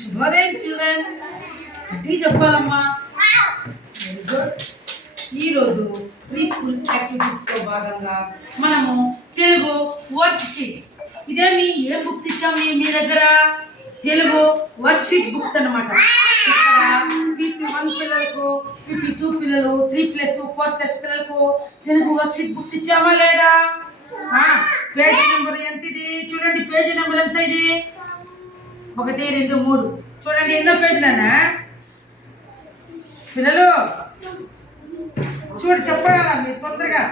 శుభోదయం చిల్డ్రన్. గట్టి చెప్పాలమ్మా. Very good. ఈరోజు ప్రీ స్కూల్ యాక్టివిటీస్లో భాగంగా మనము తెలుగు వర్క్ షీట్, ఇదేమి ఏ బుక్స్ ఇచ్చాము మీ దగ్గర? తెలుగు వర్క్ షీట్ బుక్స్ అన్నమాట. ఇక్కడ PP1 పిల్లలకు, PP2 పిల్లలు, 3+, 4+ పిల్లలకు తెలుగు వర్క్ షీట్ బుక్స్ ఇచ్చామా లేదా? పేజీ నెంబర్ ఎంత ఇది? చూడండి, పేజీ నెంబర్ ఎంత ఇది? 1, 2, 3. చూడండి ఎన్నో పేజీలన్నా పిల్లలు? చూడు, చెప్పాలా మీరు తొందరగా?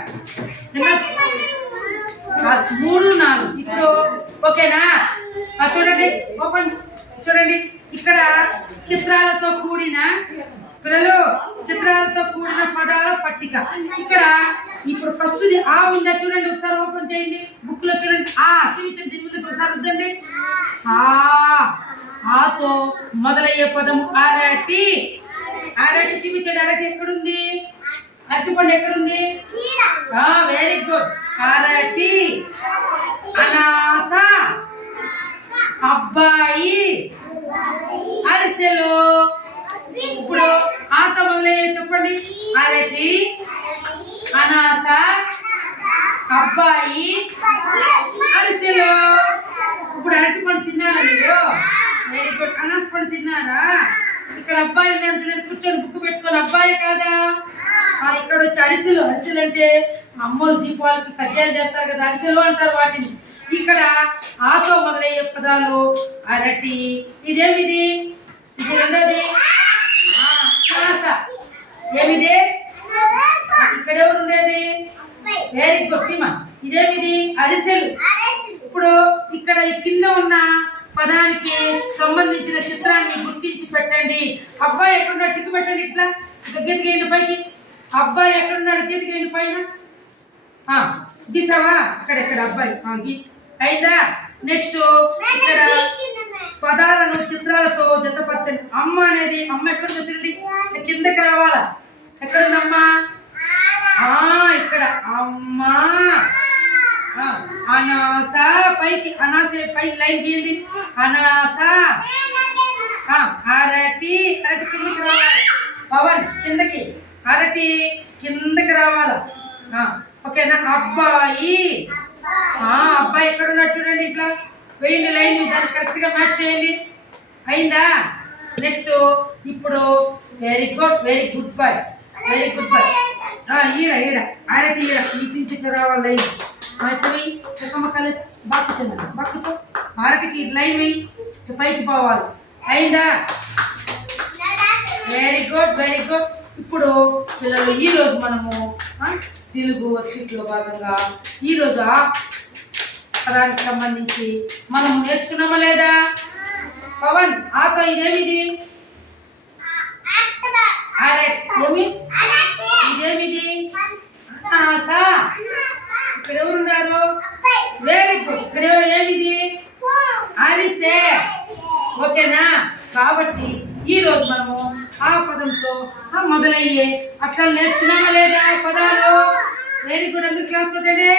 3, 4. ఇప్పుడు ఓకేనా? చూడండి, ఓపెన్. చూడండి, ఇక్కడ చిత్రాలతో కూడిన పిల్లలు, చిత్రాలతో కూడిన పదాల పట్టిక. ఇక్కడ ఇప్పుడు ఫస్ట్ ఆ ఉందా? చూడండి, ఒకసారి ఓపెన్ చేయండి. బుక్ లో చూడండి, చూపించండి. దీని ముందు ఒకసారి వద్దండి. ఆతో మొదలయ్యే పదము అరటి. అరటి చూపించండి. అరటి ఎక్కడుంది? అరటిపండు ఎక్కడుంది? Very good. అరటి. అనాస. అబ్బాయి. అరిసెలు. ఇప్పుడు ఆతో మొదలయ్యే చెప్పండి. అరటి, అనాస, అబ్బాయి, అరిసెలు. ఇప్పుడు అరటి పండు తిన్నారా మీరు? Very good. అనాస పండు తిన్నారా? ఇక్కడ అబ్బాయి ఉన్నాడు చూడండి, కూర్చొని బుక్ పెట్టుకొని. అబ్బాయి కాదా? ఇక్కడ వచ్చి అరిసెలు. అరిసెలు అంటే అమ్మలు దీపావళికి కజ్జాలు చేస్తారు కదా, అరిసెలు అంటారు వాటిని. ఇక్కడ ఆతో మొదలయ్యే పదాలు అరటి. ఇదేమిది? ఇది రెండోది అనాస. ఏమిది? ఇక్కడ ఎవరు ఉండేది? వెరీ గుడ్ టీమా. ఇదేమిది? అరిసెలు. ఇప్పుడు ఇక్కడ కింద ఉన్న పదానికి సంబంధించిన చిత్రాన్ని గుర్తించి పెట్టండి. అబ్బాయి ఎక్కడున్నాడు? టిక్కు పెట్టండి. ఇట్లా గీతకేయండి పైకి. అబ్బాయి ఎక్కడున్నాడు? గీతకేయండి పైన. గీసావా? ఇక్కడ అబ్బాయి అయిందా? నెక్స్ట్ ఇక్కడ పదాలను చిత్రాలతో జతపరచండి. అమ్మ అనేది, అమ్మ ఎక్కడికి వచ్చింది? కిందకి రావాలా? ఎక్కడుందమ్మా? ఇక్కడ అమ్మ. అనాస. పైకి అనాస పైకి లైన్ గీయండి. అనాస. అరటి. అరటి కిందకి రావాలి. పవన్ కిందకి. అరటి కిందకి రావాలా? ఓకేనా? అబ్బాయి. అబ్బాయి ఎక్కడున్నా చూడండి. ఇట్లా వేయండి లైన్. దాన్ని కరెక్ట్గా మ్యాచ్ చేయండి. అయిందా? నెక్స్ట్ ఇప్పుడు very good. Very good boy. Very good boy. ఈడ అరటి. ఈడ ఇటు నుంచి ఇక్కడ రావాలి లైన్. చెక్కమ్మ కలిసి బాగా కూర్చోండి. బాగా కూర్చో. అరటికి లైన్ వేయి, పైకి పోవాలి. అయిందా? Very good. Very good. ఇప్పుడు పిల్లలు, ఈరోజు మనము తెలుగు వర్క్షీట్లో భాగంగా ఈరోజు ఆ పదానికి సంబంధించి మనము నేర్చుకున్నామా లేదా? పవన్ ఆతో ఇదేమిది? ఏమి? ఇదేమిది? అనాస. ఇక్కడ ఎవరున్నారు? Very good. ఇక్కడ ఏమిది? అరిసె. ఓకేనా? కాబట్టి ఈరోజు మనము ఆ పదంతో మొదలయ్యే అక్షరాలు నేర్చుకున్నామా లేదా? పదాలు. Very good. అందరూ క్లాస్ కొట్టండి.